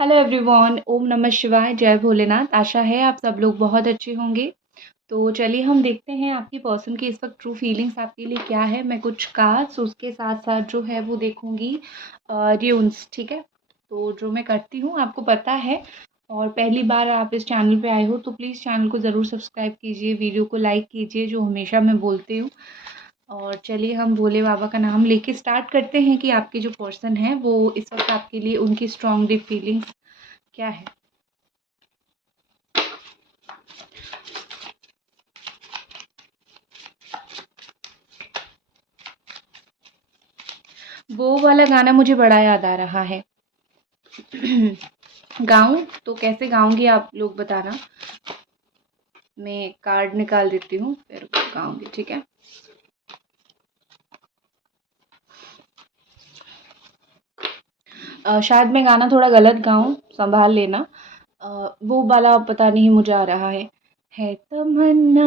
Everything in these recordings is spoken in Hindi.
हेलो एवरीवन, ओम नमः शिवाय, जय भोलेनाथ। आशा है आप सब लोग बहुत अच्छे होंगे। तो चलिए हम देखते हैं आपकी पर्सन की इस वक्त ट्रू फीलिंग्स आपके लिए क्या है। मैं कुछ कार्ड्स उसके साथ साथ जो है वो देखूंगी ट्यून्स, ठीक है। तो जो मैं करती हूँ आपको पता है। और पहली बार आप इस चैनल पे आए हो तो प्लीज़ चैनल को ज़रूर सब्सक्राइब कीजिए, वीडियो को लाइक कीजिए, जो हमेशा मैं बोलती हूँ। और चलिए हम भोले बाबा का नाम लेके स्टार्ट करते हैं कि आपके जो पर्सन है वो इस वक्त आपके लिए उनकी स्ट्रॉन्ग डीप फीलिंग्स क्या है। वो वाला गाना मुझे बड़ा याद आ रहा है। गाऊं तो कैसे गाऊंगी आप लोग बताना। मैं कार्ड निकाल देती हूँ फिर गाऊंगी, ठीक है। शायद मैं गाना थोड़ा गलत गाऊं, संभाल लेना। वो वाला पता नहीं मुझे आ रहा है तमन्ना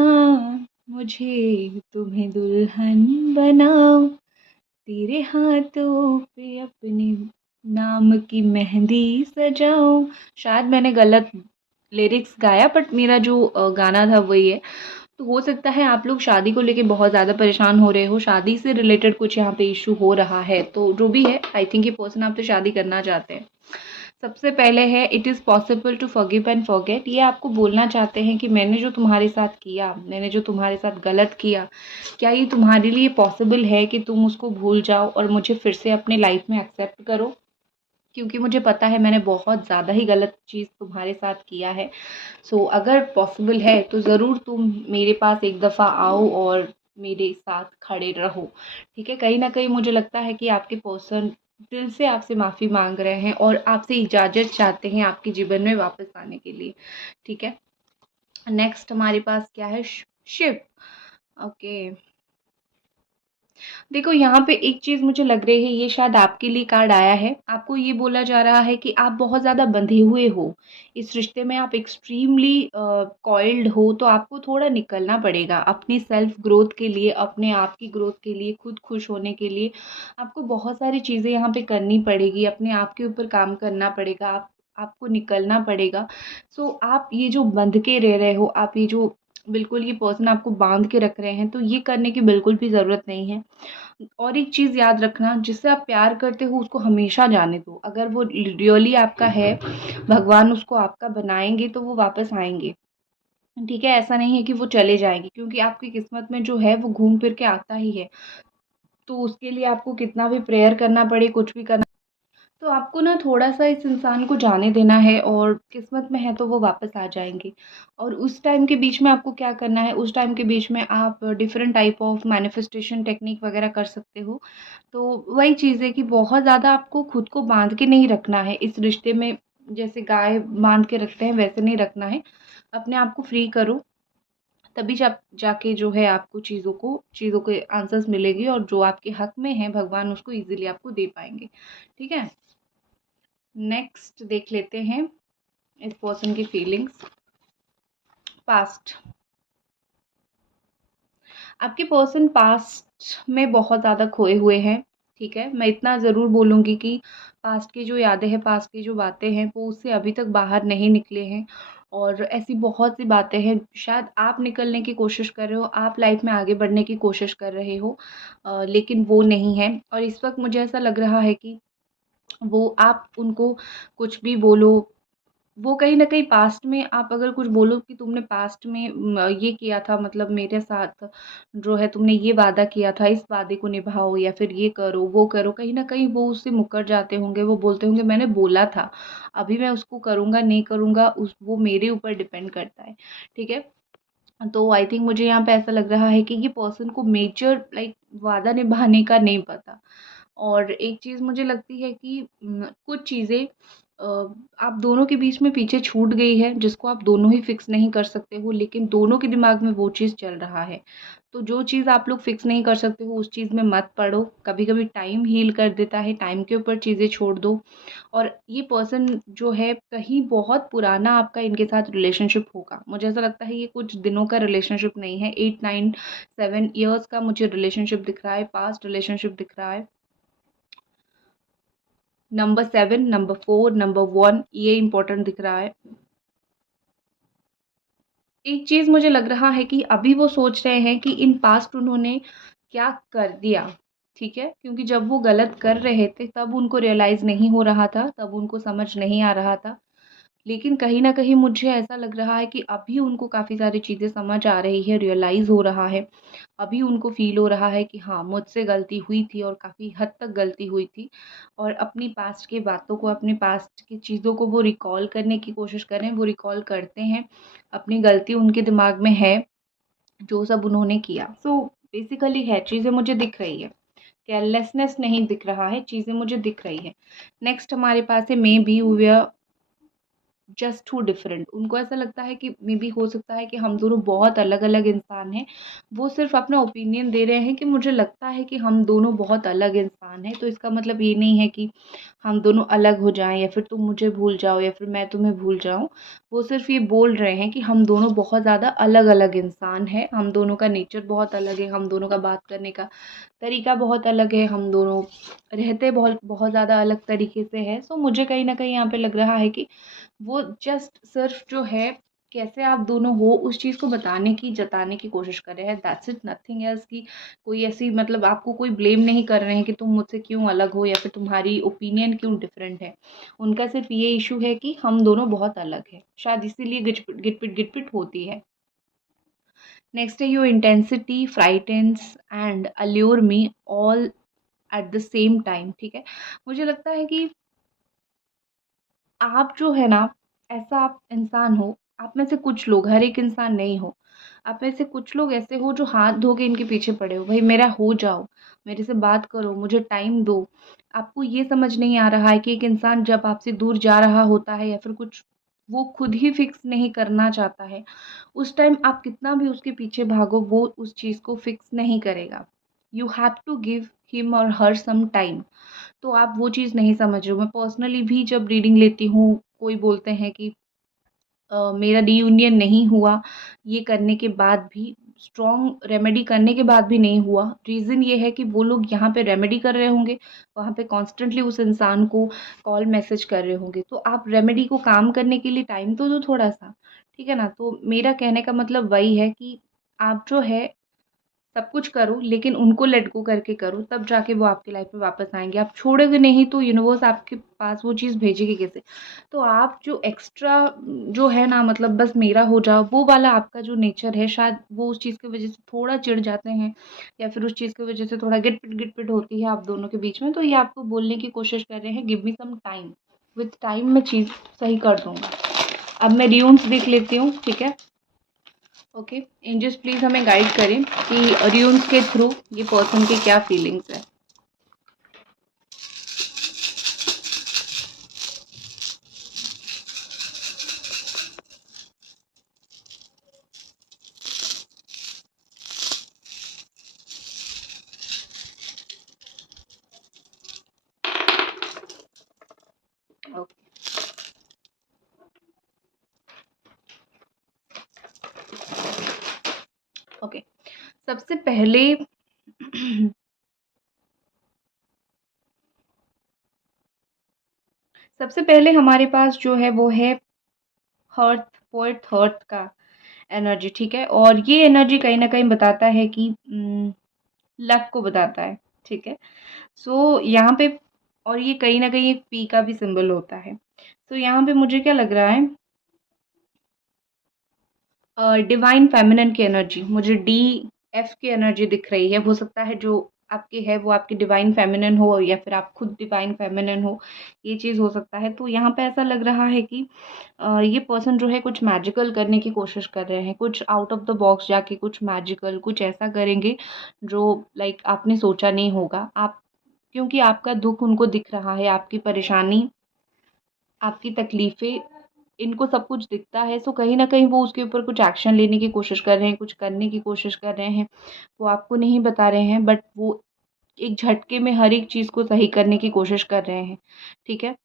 मुझे तुम्हें दुल्हन बनाऊं, तेरे हाथों पे अपने नाम की मेहंदी सजाऊं। शायद मैंने गलत लिरिक्स गाया, बट मेरा जो गाना था वही है। तो हो सकता है आप लोग शादी को लेके बहुत ज़्यादा परेशान हो रहे हो, शादी से रिलेटेड कुछ यहाँ पे इशू हो रहा है। तो जो भी है, आई थिंक ये पर्सन आपसे शादी करना चाहते हैं। सबसे पहले है it is possible to forgive and forget. ये आपको बोलना चाहते हैं कि मैंने जो तुम्हारे साथ किया, मैंने जो तुम्हारे साथ गलत किया, क्या ये तुम्हारे लिए पॉसिबल है कि तुम उसको भूल जाओ और मुझे फिर से अपने लाइफ में एक्सेप्ट करो। क्योंकि मुझे पता है मैंने बहुत ज़्यादा ही गलत चीज़ तुम्हारे साथ किया है। सो अगर पॉसिबल है तो ज़रूर तुम मेरे पास एक दफ़ा आओ और मेरे साथ खड़े रहो, ठीक है। कहीं ना कहीं मुझे लगता है कि आपके पर्सन दिल से आपसे माफ़ी मांग रहे हैं और आपसे इजाज़त चाहते हैं आपके जीवन में वापस आने के लिए, ठीक है। नेक्स्ट हमारे पास क्या है, शिव। ओके, देखो यहाँ पे एक चीज़ मुझे लग रही है, ये शायद आपके लिए कार्ड आया है। आपको ये बोला जा रहा है कि आप बहुत ज़्यादा बंधे हुए हो इस रिश्ते में, आप एक्सट्रीमली कॉइल्ड हो। तो आपको थोड़ा निकलना पड़ेगा अपनी सेल्फ ग्रोथ के लिए, अपने आप की ग्रोथ के लिए, खुद खुश होने के लिए। आपको बहुत सारी चीज़ें यहाँ पे करनी पड़ेगी, अपने आप के ऊपर काम करना पड़ेगा, आपको निकलना पड़ेगा। सो आप ये जो बंध के रह रहे हो, आप ये जो बिल्कुल ये पर्सन आपको बांध के रख रहे हैं, तो ये करने की बिल्कुल भी ज़रूरत नहीं है। और एक चीज़ याद रखना, जिससे आप प्यार करते हो उसको हमेशा जाने दो। अगर वो रियली आपका है, भगवान उसको आपका बनाएंगे तो वो वापस आएंगे, ठीक है। ऐसा नहीं है कि वो चले जाएंगे, क्योंकि आपकी किस्मत में जो है वो घूम फिर के आता ही है। तो उसके लिए आपको कितना भी प्रेयर करना पड़े, कुछ भी करना, तो आपको ना थोड़ा-सा इस इंसान को जाने देना है, और किस्मत में है तो वो वापस आ जाएँगे। और उस टाइम के बीच में आपको क्या करना है, उस टाइम के बीच में आप different type of manifestation technique वगैरह कर सकते हो। तो वही चीज़ है कि बहुत ज़्यादा आपको खुद को बाँध के नहीं रखना है इस रिश्ते में। जैसे गाय बाँध के रखते हैं वैसे नहीं रखना है। अपने आप को फ्री करो, तभी जाके जो है आपको चीज़ों के आंसर्स मिलेगी, और जो आपके हक में है भगवान उसको ईज़िली आपको दे पाएँगे, ठीक है। नेक्स्ट देख लेते हैं इस पर्सन की फीलिंग्स। पास्ट, आपके पर्सन पास्ट में बहुत ज़्यादा खोए हुए हैं, ठीक है। मैं इतना ज़रूर बोलूँगी कि पास्ट की जो यादें हैं, पास्ट की जो बातें हैं, वो उससे अभी तक बाहर नहीं निकले हैं। और ऐसी बहुत सी बातें हैं, शायद आप निकलने की कोशिश कर रहे हो, आप लाइफ में आगे बढ़ने की कोशिश कर रहे हो, लेकिन वो नहीं है। और इस वक्त मुझे ऐसा लग रहा है कि वो आप उनको कुछ भी बोलो, वो कहीं न कहीं पास्ट में आप अगर कुछ बोलो कि तुमने पास्ट में ये किया था, मतलब मेरे साथ जो है तुमने ये वादा किया था, इस वादे को निभाओ या फिर ये करो, वो करो, कहीं न कहीं वो उससे मुकर जाते होंगे। वो बोलते होंगे मैंने बोला था, अभी मैं उसको करूँगा, नहीं करूँगा उस वो मेरे ऊपर डिपेंड करता है, ठीक है। तो आई थिंक मुझे यहाँ पे ऐसा लग रहा है कि ये पर्सन को मेजर लाइक वादा निभाने का नहीं पता। और एक चीज़ मुझे लगती है कि कुछ चीज़ें अ, आप दोनों के बीच में पीछे छूट गई है, जिसको आप दोनों ही फिक्स नहीं कर सकते हो, लेकिन दोनों के दिमाग में वो चीज़ चल रहा है। तो जो चीज़ आप लोग फिक्स नहीं कर सकते हो उस चीज़ में मत पड़ो। कभी कभी टाइम हील कर देता है, टाइम के ऊपर चीज़ें छोड़ दो। और ये पर्सन जो है कहीं बहुत पुराना आपका इनके साथ रिलेशनशिप होगा। मुझे ऐसा लगता है ये कुछ दिनों का रिलेशनशिप नहीं है, 8 9 7 ईयर्स का मुझे रिलेशनशिप दिख रहा है, पास्ट रिलेशनशिप दिख रहा है। नंबर 7, नंबर 4, नंबर 1 ये इम्पोर्टेंट दिख रहा है। एक चीज़ मुझे लग रहा है कि अभी वो सोच रहे हैं कि इन पास्ट उन्होंने क्या कर दिया, ठीक है? क्योंकि जब वो गलत कर रहे थे तब उनको रियलाइज़ नहीं हो रहा था, तब उनको समझ नहीं आ रहा था। लेकिन कहीं न कहीं मुझे ऐसा लग रहा है कि अभी उनको काफ़ी सारी चीज़ें समझ आ रही है, रियलाइज़ हो रहा है। अभी उनको फ़ील हो रहा है कि हाँ, मुझसे गलती हुई थी और काफ़ी हद तक गलती हुई थी और अपनी पास्ट की बातों को, अपने पास्ट की चीज़ों को वो रिकॉल करने की कोशिश कर रहे हैं, वो रिकॉल करते हैं। अपनी गलती उनके दिमाग में है, जो सब उन्होंने किया। सो बेसिकली है, चीज़ें मुझे दिख रही है। केयरलेसनेस नहीं दिख रहा है, चीज़ें मुझे दिख रही है। नेक्स्ट हमारे पास है maybe we are just too different. उनको ऐसा लगता है कि मे बी हो सकता है कि हम दोनों बहुत अलग-अलग इंसान हैं। वो सिर्फ़ अपना ओपिनियन दे रहे हैं कि मुझे लगता है कि हम दोनों बहुत अलग इंसान हैं, तो इसका मतलब ये नहीं है कि हम दोनों अलग हो जाएँ या फिर तुम मुझे भूल जाओ या फिर मैं तुम्हें भूल जाऊँ। वो सिर्फ़ ये बोल रहे हैं कि हम दोनों बहुत ज़्यादा अलग-अलग इंसान हैं, हम दोनों का नेचर बहुत अलग है, हम दोनों का बात करने का तरीका बहुत अलग है, हम दोनों रहते बहुत बहुत ज़्यादा अलग तरीके से हैं। सो मुझे कहीं न कहीं यहाँ पे लग रहा है कि वो जस्ट सिर्फ़ जो है कैसे आप दोनों हो उस चीज़ को बताने की, जताने की कोशिश कर रहे हैं, दैट्स इट, नथिंग एल्स। कि कोई ऐसी मतलब आपको कोई ब्लेम नहीं कर रहे हैं कि तुम मुझसे क्यों अलग हो या फिर तुम्हारी ओपिनियन क्यों डिफरेंट है। उनका सिर्फ़ ये इश्यू है कि हम दोनों बहुत अलग हैं, शायद इसीलिए गिटपिट होती है। नेक्स्ट है your intensity frightens and allure me all at the same time, ठीक है? मुझे लगता है कि आप जो है ना, ऐसा आप इंसान हो, आप में से कुछ लोग, हर एक इंसान नहीं हो। आप में से कुछ लोग ऐसे हो जो हाथ धो के इनके पीछे पड़े हो, भई मेरा हो जाओ, मेरे से बात करो, मुझे टाइम दो। आपको ये समझ नहीं आ रहा है कि एक इंसान जब आपसे दूर जा रहा होता है या फिर कुछ वो खुद ही फिक्स नहीं करना चाहता है, उस टाइम आप कितना भी उसके पीछे भागो, वो उस चीज़ को फिक्स नहीं करेगा। You have to give him or her some time. तो आप वो चीज़ नहीं समझ रहे हो। मैं पर्सनली भी जब रीडिंग लेती हूँ, कोई बोलते हैं कि मेरा रियूनियन नहीं हुआ, ये करने के बाद भी, स्ट्रॉन्ग रेमेडी करने के बाद भी नहीं हुआ। रीज़न ये है कि वो लोग यहाँ पे रेमेडी कर रहे होंगे, वहाँ पे कॉन्स्टेंटली उस इंसान को कॉल मैसेज कर रहे होंगे। तो आप रेमेडी को काम करने के लिए टाइम तो दो थोड़ा-सा, ठीक है ना? तो मेरा कहने का मतलब वही है कि आप जो है सब कुछ करो, लेकिन उनको लेट गो करके करो, तब जाके वो आपकी लाइफ में वापस आएँगे। आप छोड़ोगे नहीं तो यूनिवर्स आपके पास वो चीज़ भेजेगी कैसे? तो आप जो एक्स्ट्रा जो है ना, मतलब बस मेरा हो जाओ, वो वाला आपका जो नेचर है, शायद वो उस चीज़ की वज़ह से थोड़ा चिढ़ जाते हैं या फिर उस चीज़ की वज़ह से थोड़ा गिट-पिट होती है आप दोनों के बीच में, तो ये आपको बोलने की कोशिश कर रहे हैं, give me some time, with time मैं चीज़ सही कर दूँगा। अब मैं ड्यून्स देख लेती हूँ, ठीक है? ओके, एंजल्स प्लीज़ हमें गाइड करें कि ड्यून्स के थ्रू ये पर्सन की क्या फीलिंग्स है। Okay, okay. सबसे पहले सबसे पहले हमारे पास जो है वो है हर्थ, पोएट हर्थ का एनर्जी, ठीक है? और ये एनर्जी कहीं न कहीं बताता है कि लक को बताता है, ठीक है? सो यहाँ पे, और ये कहीं न कहीं एक पी का भी सिंबल होता है। तो यहाँ पे मुझे क्या लग रहा है, डिवाइन फेमिनिन की एनर्जी, मुझे डी एफ की एनर्जी दिख रही है। हो सकता है जो आपकी है वो आपकी डिवाइन फेमिनिन हो या फिर आप खुद डिवाइन फेमिनिन हो, ये चीज़ हो सकता है। तो यहाँ पे ऐसा लग रहा है कि ये पर्सन जो है कुछ मैजिकल करने की कोशिश कर रहे हैं, कुछ आउट ऑफ द बॉक्स जाके कुछ मैजिकल कुछ ऐसा करेंगे जो लाइक आपने सोचा नहीं होगा। आप, क्योंकि आपका दुःख उनको दिख रहा है, आपकी परेशानी, आपकी तकलीफ़ें, इनको सब कुछ दिखता है, सो कहीं न कहीं वो उसके ऊपर कुछ एक्शन लेने की कोशिश कर रहे हैं, कुछ करने की कोशिश कर रहे हैं। वो आपको नहीं बता रहे हैं, बट वो एक झटके में हर एक चीज़ को सही करने की कोशिश कर रहे हैं, ठीक है?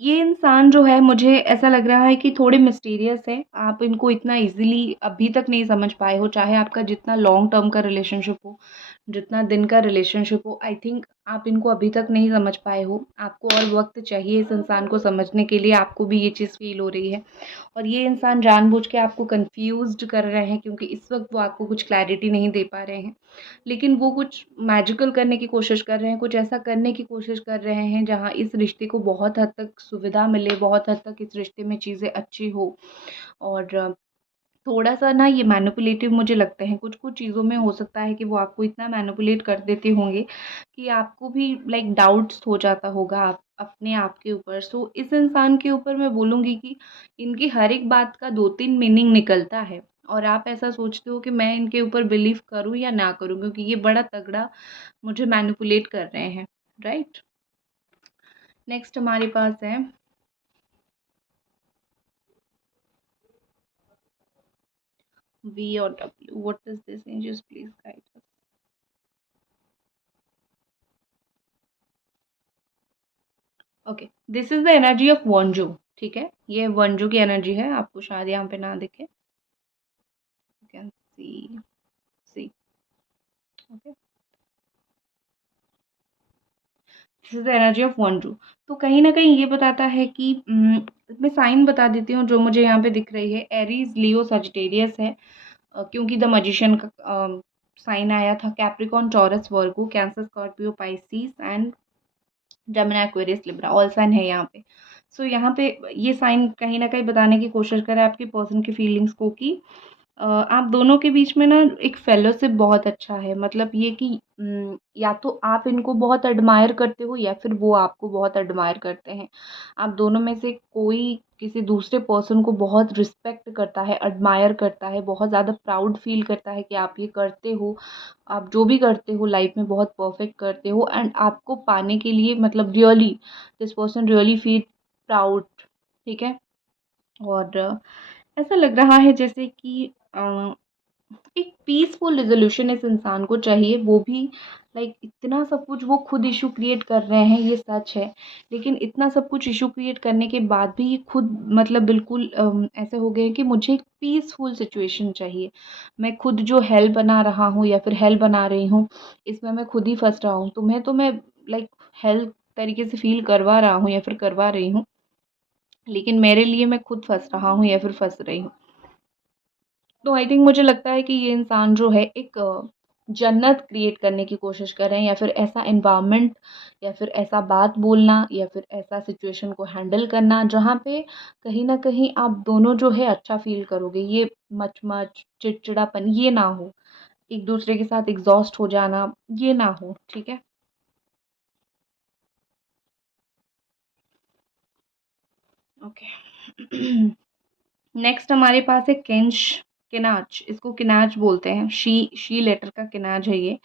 ये इंसान जो है मुझे ऐसा लग रहा है कि थोड़े मिस्टीरियस है। आप इनको इतना ईज़िली अभी तक नहीं समझ पाए हो, चाहे आपका जितना लॉन्ग टर्म का रिलेशनशिप हो, जितना दिन का रिलेशनशिप हो, आई थिंक आप इनको अभी तक नहीं समझ पाए हो। आपको और वक़्त चाहिए इस इंसान को समझने के लिए, आपको भी ये चीज़ फ़ील हो रही है। और ये इंसान जानबूझ के आपको कन्फ्यूज़्ड कर रहे हैं क्योंकि इस वक़्त वो आपको कुछ क्लैरिटी नहीं दे पा रहे हैं। लेकिन वो कुछ मैजिकल करने की कोशिश कर रहे हैं, कुछ ऐसा करने की कोशिश कर रहे हैं जहाँ इस रिश्ते को बहुत हद तक सुविधा मिले, बहुत हद तक इस रिश्ते में चीज़ें अच्छी हो। और थोड़ा-सा ना ये मैनिपुलेटिव मुझे लगते हैं, कुछ-कुछ चीज़ों में हो सकता है कि वो आपको इतना मैनिपुलेट कर देते होंगे कि आपको भी लाइक डाउट्स हो जाता होगा आप अपने आप के ऊपर। सो इस इंसान के ऊपर मैं बोलूँगी कि इनकी हर एक बात का 2-3 मीनिंग निकलता है और आप ऐसा सोचते हो कि मैं इनके ऊपर बिलीव करूँ या ना करूँ, क्योंकि ये बड़ा तगड़ा मुझे मैनिपुलेट कर रहे हैं, राइट? नेक्स्ट हमारे पास है V और W। What is this? Angels please guide us. Okay, this is the energy of Wunjo. ठीक है, ये वॉन्जू की एनर्जी है, आपको शायद यहाँ पे ना दिखे। You can see okay, this is the energy of Wunjo. तो कहीं न कहीं ये बताता है कि मैं साइन बता देती हूँ जो मुझे यहाँ पे दिख रही है। एरीज़, लियो, सजिटेरियस है। क्योंकि द मैजिशियन का साइन आया था। Capricorn, Taurus, Virgo, Cancer, Scorpio, Pisces and Gemini, Aquarius, Libra, all sign है यहाँ पे। सो यहाँ पे ये साइन कहीं न कहीं बताने की कोशिश कर रहा है आपकी पर्सन की फीलिंग्स को कि आप दोनों के बीच में ना एक फेलोशिप बहुत अच्छा है। मतलब ये कि या तो आप इनको बहुत एडमायर करते हो या फिर वो आपको बहुत एडमायर करते हैं। आप दोनों में से कोई किसी दूसरे पर्सन को बहुत रिस्पेक्ट करता है, एडमायर करता है, बहुत ज़्यादा प्राउड फ़ील करता है कि आप ये करते हो। आप जो भी करते हो लाइफ़ में बहुत परफ़ेक्ट करते हो एंड आपको पाने के लिए मतलब really this person really feel proud. ठीक है? और ऐसा लग रहा है जैसे कि एक पीसफुल रिज़ॉल्यूशन इस इंसान को चाहिए, वो भी लाइक इतना सब कुछ वो खुद इश्यू क्रिएट कर रहे हैं, ये सच है। लेकिन इतना सब कुछ इश्यू क्रिएट करने के बाद भी ये खुद मतलब बिल्कुल ऐसे हो गए हैं कि मुझे एक पीसफुल सिचुएशन चाहिए। मैं खुद जो हेल बना रहा हूँ या फिर हेल बना रही हूँ, इसमें मैं खुद ही फँस रहा हूँ। तुम्हें तो मैं लाइक हेल तरीके से फ़ील करवा रहा हूँ या फिर करवा रही हूँ, लेकिन मेरे लिए मैं खुद फँस रहा हूँ या फिर फँस रही हूँ। तो आई थिंक मुझे लगता है कि ये इंसान जो है एक जन्नत क्रिएट करने की कोशिश कर रहे हैं या फिर ऐसा एनवायरनमेंट या फिर ऐसा बात बोलना या फिर ऐसा सिचुएशन को हैंडल करना जहाँ पे कहीं न कहीं आप दोनों जो है अच्छा फ़ील करोगे। ये मच-मच, चिड़चिड़ापन ये ना हो। एक-दूसरे के साथ एग्ज़ॉस्ट हो जाना, ये ना हो, ठीक है? ओके। नेक्स्ट हमारे पास है किंश, किनाच, इसको किनाच बोलते हैं। शी लेटर का किनाज है ये।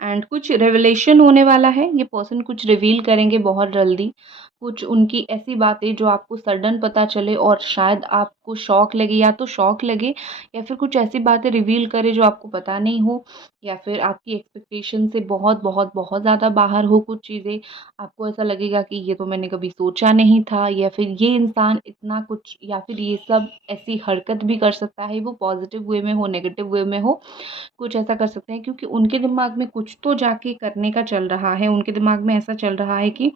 एंड कुछ रेवलेशन होने वाला है। ये पर्सन कुछ रिवील करेंगे बहुत जल्दी। कुछ उनकी ऐसी बातें जो आपको सडन पता चले और शायद आपको शॉक लगे, या तो शॉक लगे या फिर कुछ ऐसी बातें रिवील करे जो आपको पता नहीं हो, या फिर आपकी एक्सपेक्टेशन से बहुत बहुत बहुत ज़्यादा बाहर हो कुछ चीज़ें। आपको ऐसा लगेगा कि ये तो मैंने कभी सोचा नहीं था, या फिर ये इंसान इतना कुछ, या फिर ये सब ऐसी हरकत भी कर सकता है। वो पॉजिटिव वे में हो, नेगेटिव वे में हो, कुछ ऐसा कर सकते हैं क्योंकि उनके दिमाग में कुछ तो जाके करने का चल रहा है। उनके दिमाग में ऐसा चल रहा है कि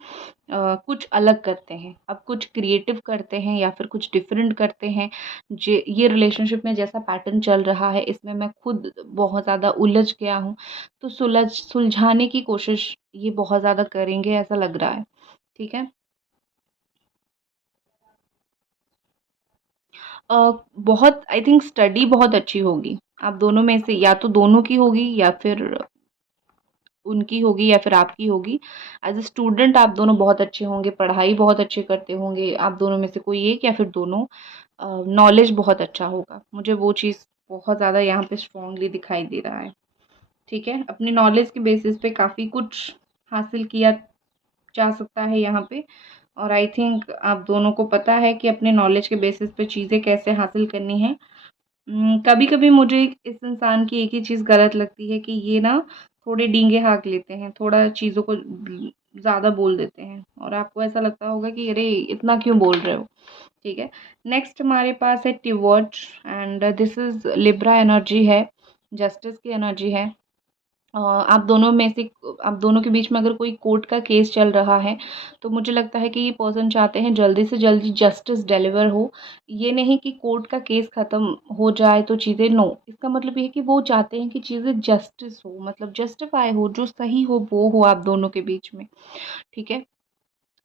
कुछ अलग करते हैं, अब कुछ क्रिएटिव करते हैं या फिर कुछ डिफरेंट करते हैं। जे ये रिलेशनशिप में जैसा पैटर्न चल रहा है इसमें मैं खुद बहुत ज़्यादा उलझ गया हूँ। तो सुलझाने की कोशिश ये बहुत ज़्यादा करेंगे ऐसा लग रहा है। ठीक है? बहुत आई थिंक स्टडी बहुत अच्छी होगी। आप दोनों में से या तो दोनों की होगी या फिर उनकी होगी या फिर आपकी होगी। एज़ अ स्टूडेंट आप दोनों बहुत अच्छे होंगे, पढ़ाई बहुत अच्छे करते होंगे, आप दोनों में से कोई एक या फिर दोनों। नॉलेज बहुत अच्छा होगा। मुझे वो चीज़ बहुत ज़्यादा यहाँ पे स्ट्रॉन्गली दिखाई दे रहा है। ठीक है? अपनी नॉलेज के बेसिस पे काफ़ी कुछ हासिल किया जा सकता है यहाँ पे। और आई थिंक आप दोनों को पता है कि अपने नॉलेज के बेसिस पे चीज़ें कैसे हासिल करनी है। कभी-कभी मुझे इस इंसान की एक ही चीज़ गलत लगती है कि ये ना थोड़े डींगे हाँक लेते हैं, थोड़ा चीज़ों को ज़्यादा बोल देते हैं और आपको ऐसा लगता होगा कि अरे इतना क्यों बोल रहे हो। ठीक है, नेक्स्ट हमारे पास है टिवर्ट and this is Libra energy है, जस्टिस की एनर्जी है। आप दोनों में से आप दोनों के बीच में अगर कोई कोर्ट का केस चल रहा है तो मुझे लगता है कि ये पर्सन चाहते हैं जल्दी से जल्दी जस्टिस डिलीवर हो। ये नहीं कि कोर्ट का केस ख़त्म हो जाए तो चीज़ें, नो, इसका मतलब ये है कि वो चाहते हैं कि चीज़ें जस्टिस हो, मतलब जस्टिफाई हो, जो सही हो वो हो आप दोनों के बीच में। ठीक है,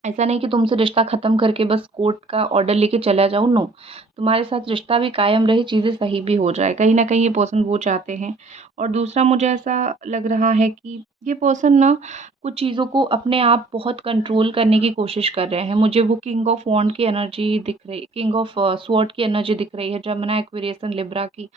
ऐसा नहीं कि तुमसे रिश्ता ख़त्म करके बस कोर्ट का ऑर्डर लेके चला जाऊँ, नो, तुम्हारे साथ रिश्ता भी कायम रहे, चीज़ें सही भी हो जाए, कहीं न कहीं ये पर्सन वो चाहते हैं। और दूसरा मुझे ऐसा लग रहा है कि ये पर्सन ना कुछ चीज़ों को अपने आप बहुत कंट्रोल करने की कोशिश कर रहे हैं। मुझे वो किंग ऑफ वॉन्ड की एनर्जी दिख रही, किंग ऑफ स्वॉर्ड की एनर्जी दिख रही है, जमुना, एक्वेरियस एंड लिब्रा की।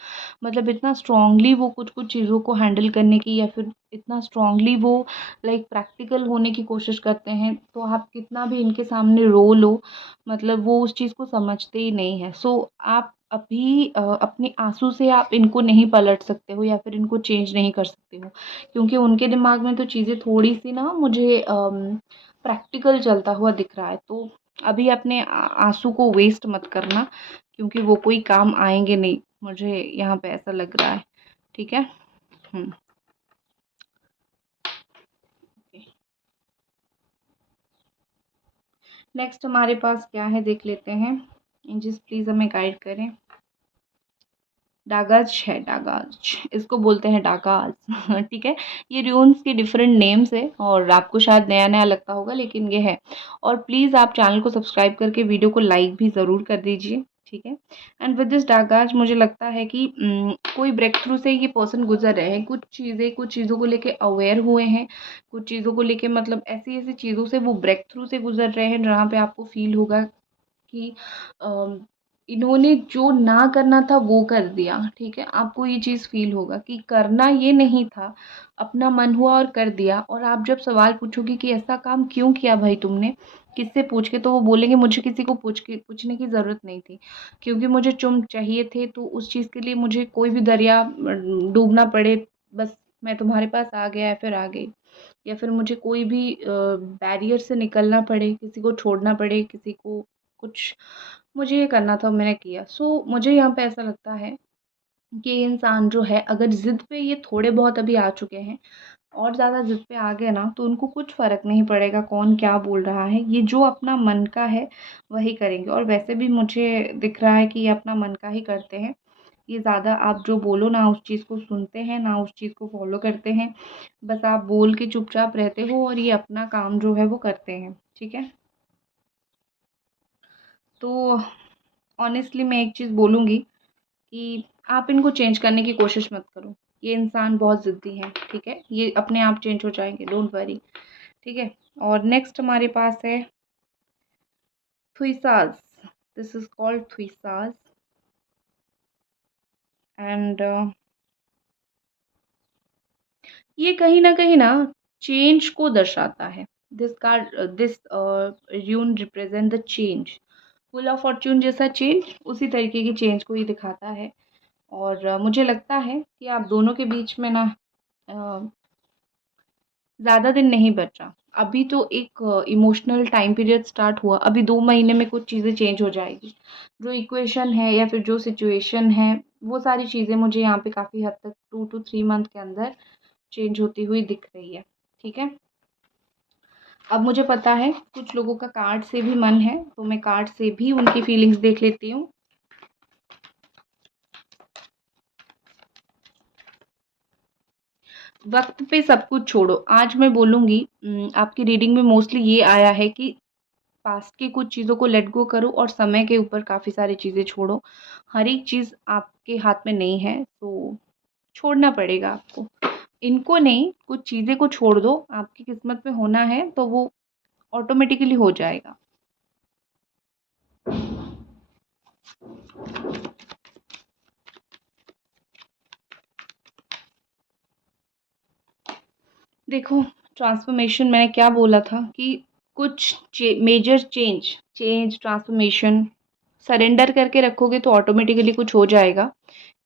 मतलब इतना स्ट्रांगली वो कुछ-कुछ चीज़ों को हैंडल करने की, या फिर इतना स्ट्रांगली वो लाइक प्रैक्टिकल होने की कोशिश करते हैं, तो आप कितना भी इनके सामने रो लो, मतलब वो उस चीज़ को समझते ही नहीं है। सो आप अभी अपने आंसू से आप इनको नहीं पलट सकते हो या फिर इनको चेंज नहीं कर सकते हो, क्योंकि उनके दिमाग में तो चीज़ें थोड़ी सी ना मुझे प्रैक्टिकल चलता हुआ दिख रहा है। तो अभी अपने आंसू को वेस्ट मत करना, क्योंकि वो कोई काम आएंगे नहीं, मुझे यहाँ पे ऐसा लग रहा है। ठीक है। हम्म। नेक्स्ट हमारे पास क्या है देख लेते हैं। एंजल्स प्लीज हमें गाइड करें। डागाज है, डागाज, इसको बोलते हैं डागाज। ठीक है, ये र्यून्स के डिफरेंट नेम्स है और आपको शायद नया नया लगता होगा, लेकिन ये है। और प्लीज़ आप चैनल को सब्सक्राइब करके वीडियो को लाइक भी ज़रूर कर दीजिए। ठीक है, एंड विद दिस डागाज मुझे लगता है कि कोई ब्रेक थ्रू से ये पर्सन गुजर रहे हैं, कुछ चीज़ों को लेके अवेयर हुए हैं, कुछ चीज़ों को लेके मतलब ऐसी ऐसी चीज़ों से वो ब्रेक थ्रू से गुजर रहे हैं जहाँ पे आपको फील होगा कि इन्होंने जो ना करना था वो कर दिया। ठीक है, आपको ये चीज़ फ़ील होगा कि करना ये नहीं था, अपना मन हुआ और कर दिया। और आप जब सवाल पूछोगे कि ऐसा काम क्यों किया भाई तुमने, किससे पूछ के, तो वो बोलेंगे मुझे किसी को पूछने की ज़रूरत नहीं थी, क्योंकि मुझे तुम चाहिए थे, तो उस चीज़ के लिए मुझे कोई भी दरिया डूबना पड़े, बस मैं तुम्हारे पास आ गया या फिर आ गई, या फिर मुझे कोई भी बैरियर से निकलना पड़े, किसी को छोड़ना पड़े, किसी को कुछ मुझे ये करना था, मैंने किया। सो मुझे यहाँ पे ऐसा लगता है कि ये इंसान जो है, अगर ज़िद पे ये थोड़े बहुत अभी आ चुके हैं, और ज़्यादा ज़िद पे आ गए ना, तो उनको कुछ फ़र्क नहीं पड़ेगा कौन क्या बोल रहा है, ये जो अपना मन का है वही करेंगे। और वैसे भी मुझे दिख रहा है कि ये अपना मन का ही करते हैं। ये ज़्यादा आप जो बोलो ना उस चीज़ को सुनते हैं, ना उस चीज़ को फ़ॉलो करते हैं। बस आप बोल के चुपचाप रहते हो और ये अपना काम जो है वो करते हैं। ठीक है? तो ऑनेस्टली मैं एक चीज़ बोलूँगी कि आप इनको चेंज करने की कोशिश मत करो। ये इंसान बहुत ज़िद्दी हैं, ठीक है? ये अपने आप चेंज हो जाएँगे, डोंट वरी, ठीक है? और नेक्स्ट हमारे पास है Thurisaz, this is called Thurisaz and ये कहीं न कहीं ना चेंज को दर्शाता है। This card this rune represent the change. Wheel of fortune जैसा चेंज, उसी तरीके की चेंज को ये दिखाता है। और मुझे लगता है कि आप दोनों के बीच में ना अ, ज़्यादा दिन नहीं बचा। अभी तो एक इमोशनल टाइम पीरियड स्टार्ट हुआ, अभी 2 महीने में कुछ चीज़ें चेंज हो जाएगी। जो इक्वेशन है या फिर जो सिचुएशन है, वो सारी चीज़ें मुझे यहाँ पे काफ़ी हद तक 2 टू 3 मंथ के अंदर चेंज होती हुई दिख रही है। ठीक है? अब मुझे पता है कुछ लोगों का कार्ड से भी मन है, तो मैं कार्ड से भी उनकी फीलिंग्स देख लेती हूँ। वक्त पे सब कुछ छोड़ो। आज मैं बोलूँगी आपकी रीडिंग में मोस्टली ये आया है कि पास्ट की कुछ चीज़ों को लेट गो करो और समय के ऊपर काफ़ी सारी चीज़ें छोड़ो। हर एक चीज़ आपके हाथ में नहीं है, तो छोड़ना पड़ेगा आपको। इनको नहीं, कुछ चीज़ें को छोड़ दो, आपकी किस्मत में होना है तो वो ऑटोमेटिकली हो जाएगा। देखो, ट्रांसफ़ॉर्मेशन मैंने क्या बोला था कि कुछ मेजर चेंज ट्रांसफ़ॉर्मेशन सरेंडर करके रखोगे तो ऑटोमेटिकली कुछ हो जाएगा।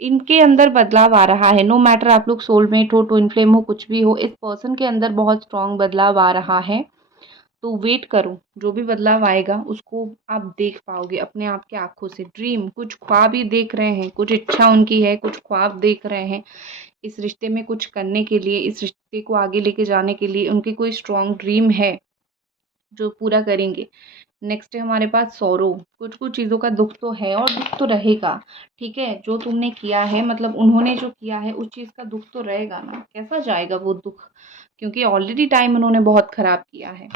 इनके अंदर बदलाव आ रहा है, नो मैटर आप लोग सोलमेट हो, ट्विन फ्लेम हो, कुछ भी हो, इस पर्सन के अंदर बहुत स्ट्रॉन्ग बदलाव आ रहा है। तो वेट करो, जो भी बदलाव आएगा उसको आप देख पाओगे अपने आप की आँखों से। ड्रीम, कुछ ख्वाब ही देख रहे हैं, कुछ इच्छा उनकी है, कुछ ख्वाब देख रहे हैं इस रिश्ते में कुछ करने के लिए, इस रिश्ते को आगे लेके जाने के लिए उनकी कोई स्ट्रॉन्ग ड्रीम है जो पूरा करेंगे। नेक्स्ट है हमारे पास सॉरो, कुछ-कुछ चीज़ों का दुःख तो है और दुःख तो रहेगा, ठीक है? जो तुमने किया है मतलब उन्होंने जो किया है उस चीज़ का दुःख तो रहेगा ना, कैसा जाएगा वो दुःख? क्योंकि ऑलरेडी टाइम उन्होंने बहुत खराब किया है।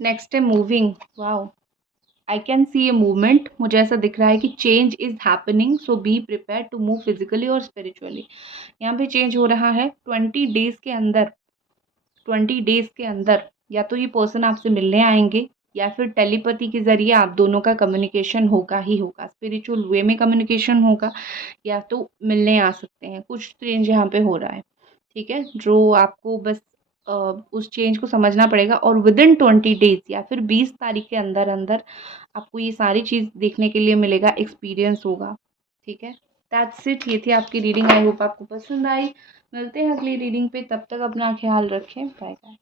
नेक्स्ट है moving, wow! I can see a movement, मुझे ऐसा दिख रहा है कि change is happening, so be prepared to move physically और स्पिरिचुअली। यहाँ पे चेंज हो रहा है 20 डेज़ के अंदर, 20 डेज़ के अंदर या तो ये पर्सन आपसे मिलने आएँगे या फिर टेलीपैथी के ज़रिए आप दोनों का कम्युनिकेशन होगा ही होगा। स्पिरिचुअल वे में कम्युनिकेशन होगा या तो मिलने आ सकते हैं। कुछ चेंज यहाँ पे हो रहा है, ठीक है? जो आपको बस उस चेंज को समझना पड़ेगा और विदिन 20 डेज़ या फिर 20 तारीख के अंदर-अंदर आपको ये सारी चीज़ देखने के लिए मिलेगा, एक्सपीरियंस होगा, ठीक है? दैट्स इट, ये थी आपकी रीडिंग। आई होप आपको पसंद आई। मिलते हैं अगली रीडिंग पे, तब तक अपना ख्याल रखें। Bye bye.